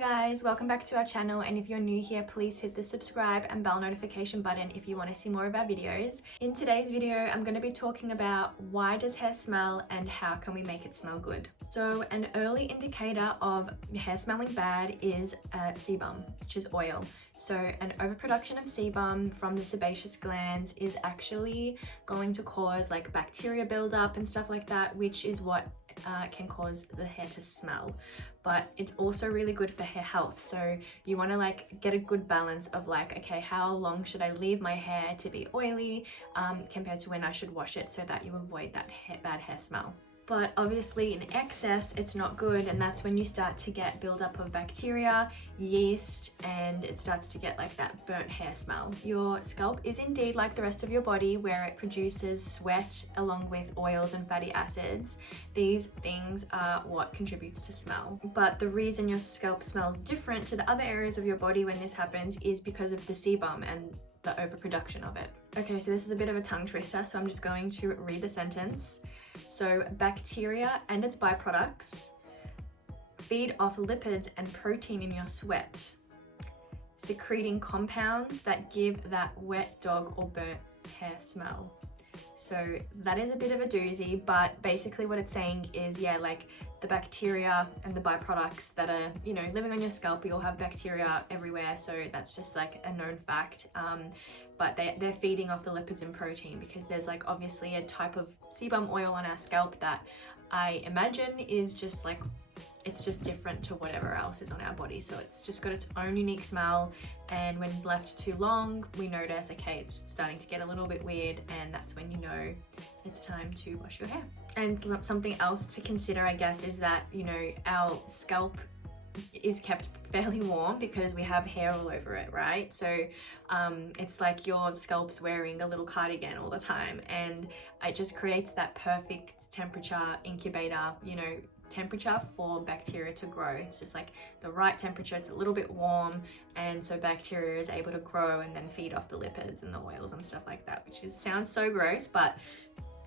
guys, welcome back to our channel, and if you're new here, please hit the subscribe and bell notification button if you want to see more of our videos. In today's video, I'm going to be talking about why does hair smell and how can we make it smell good. So an early indicator of hair smelling bad is sebum, which is oil. So an overproduction of sebum from the sebaceous glands is actually going to cause like bacteria buildup and stuff like that, which is what can cause the hair to smell. But it's also really good for hair health, so you want to like get a good balance of like, okay, how long should I leave my hair to be oily compared to when I should wash it, so that you avoid that bad hair smell. But obviously in excess, it's not good, and that's when you start to get buildup of bacteria, yeast, and it starts to get like that burnt hair smell. Your scalp is indeed like the rest of your body, where it produces sweat along with oils and fatty acids. These things are what contributes to smell. But the reason your scalp smells different to the other areas of your body when this happens is because of the sebum and the overproduction of it. Okay, so this is a bit of a tongue twister, so I'm just going to read the sentence. So bacteria and its byproducts feed off lipids and protein in your sweat, secreting compounds that give that wet dog or burnt hair smell. So that is a bit of a doozy, but basically what it's saying is, yeah, like the bacteria and the byproducts that are, you know, living on your scalp, we all have bacteria everywhere, so that's just like a known fact. But they're feeding off the lipids and protein, because there's like obviously a type of sebum oil on our scalp that I imagine is just like, it's just different to whatever else is on our body. So it's just got its own unique smell, and when left too long, we notice, okay, it's starting to get a little bit weird, and that's when you know it's time to wash your hair. And something else to consider, I guess, is that, you know, our scalp is kept fairly warm because we have hair all over it, right? So it's like your scalp's wearing a little cardigan all the time, and it just creates that perfect temperature incubator, you know, temperature for bacteria to grow. It's just like the right temperature, it's a little bit warm, and so bacteria is able to grow and then feed off the lipids and the oils and stuff like that, which sounds so gross, but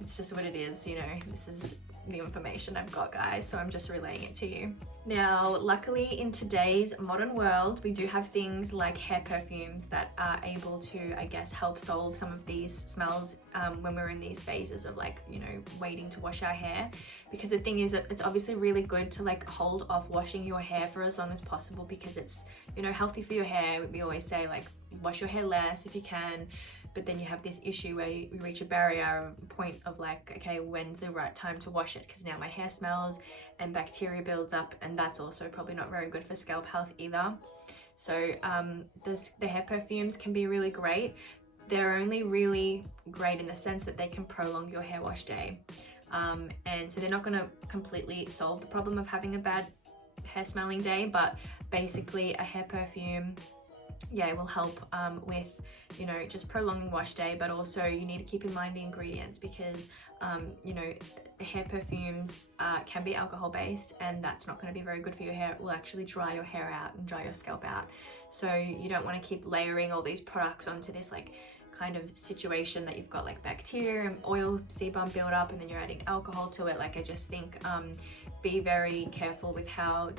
it's just what it is, you know. This is the information I've got, guys, so I'm just relaying it to you. Now, luckily in today's modern world, we do have things like hair perfumes that are able to, I guess, help solve some of these smells when we're in these phases of like, you know, waiting to wash our hair. Because the thing is that it's obviously really good to like hold off washing your hair for as long as possible, because it's, you know, healthy for your hair. We always say like wash your hair less if you can, but then you have this issue where you reach a barrier, a point of like, okay, when's the right time to wash it? Because now my hair smells and bacteria builds up, and that's also probably not very good for scalp health either. So the hair perfumes can be really great. They're only really great in the sense that they can prolong your hair wash day. And so they're not going to completely solve the problem of having a bad hair smelling day, but basically a hair perfume, yeah, it will help with, you know, just prolonging wash day. But also you need to keep in mind the ingredients, because you know, hair perfumes can be alcohol based, and that's not going to be very good for your hair. It will actually dry your hair out and dry your scalp out. So you don't want to keep layering all these products onto this like kind of situation that you've got like bacteria and oil sebum build up, and then you're adding alcohol to it. Like, I just think be very careful with how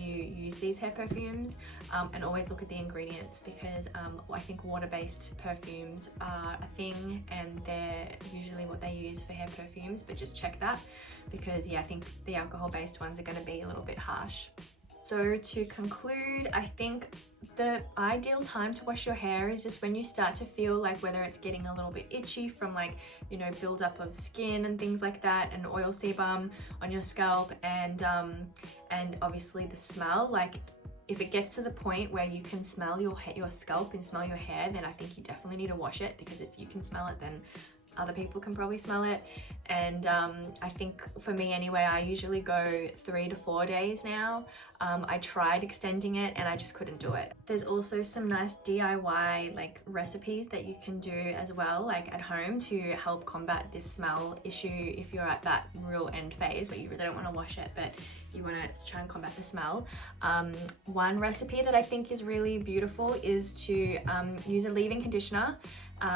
you use these hair perfumes, and always look at the ingredients, because I think water-based perfumes are a thing, and they're usually what they use for hair perfumes, but just check that, because yeah, I think the alcohol-based ones are going to be a little bit harsh. So to conclude, I think the ideal time to wash your hair is just when you start to feel like whether it's getting a little bit itchy from like, you know, buildup of skin and things like that, and oil sebum on your scalp, and obviously the smell. Like, if it gets to the point where you can smell your scalp and smell your hair, then I think you definitely need to wash it, because if you can smell it, then other people can probably smell it. And I think for me anyway, I usually go 3 to 4 days now. I tried extending it and I just couldn't do it. There's also some nice DIY like recipes that you can do as well, like at home, to help combat this smell issue if you're at that real end phase where you really don't want to wash it, but you want to try and combat the smell. One recipe that I think is really beautiful is to use a leave-in conditioner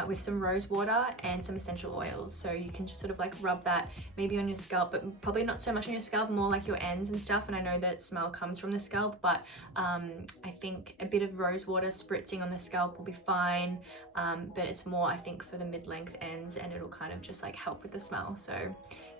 with some rose water and some essential oils. So you can just sort of like rub that maybe on your scalp, but probably not so much on your scalp, more like your ends and stuff. And I know that smell comes comes from the scalp, but I think a bit of rose water spritzing on the scalp will be fine, but it's more I think for the mid-length ends, and it'll kind of just like help with the smell. So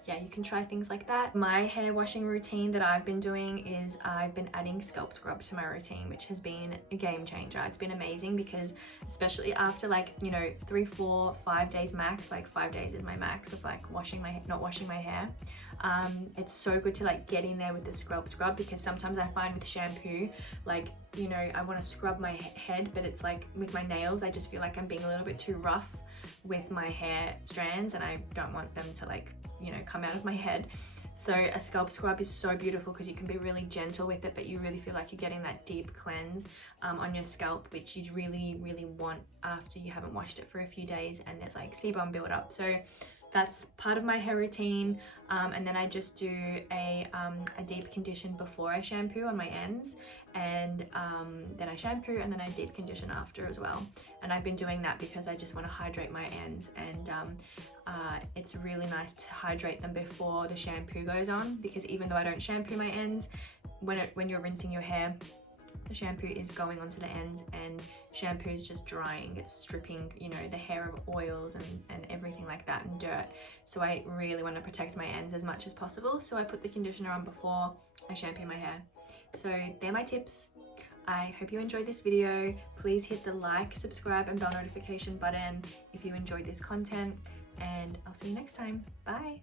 yeah, you can try things like that. My hair washing routine that I've been doing is I've been adding scalp scrub to my routine, which has been a game changer. It's been amazing because especially after like, you know, 3, 4, 5 days max, like 5 days is my max of like not washing my hair. It's so good to like get in there with the scrub because sometimes I find with shampoo, like, you know, I want to scrub my head, but it's like with my nails, I just feel like I'm being a little bit too rough with my hair strands, and I don't want them to like, you know, come out of my head. So a scalp scrub is so beautiful because you can be really gentle with it, but you really feel like you're getting that deep cleanse on your scalp, which you really, really want after you haven't washed it for a few days and there's like sebum build up. So that's part of my hair routine, and then I just do a deep condition before I shampoo on my ends, and then I shampoo and then I deep condition after as well. And I've been doing that because I just want to hydrate my ends, and it's really nice to hydrate them before the shampoo goes on, because even though I don't shampoo my ends, when you're rinsing your hair, the shampoo is going onto the ends and shampoo is just drying. It's stripping, you know, the hair of oils and everything like that and dirt. So I really want to protect my ends as much as possible. So I put the conditioner on before I shampoo my hair. So they're my tips. I hope you enjoyed this video. Please hit the like, subscribe and bell notification button if you enjoyed this content, and I'll see you next time. Bye.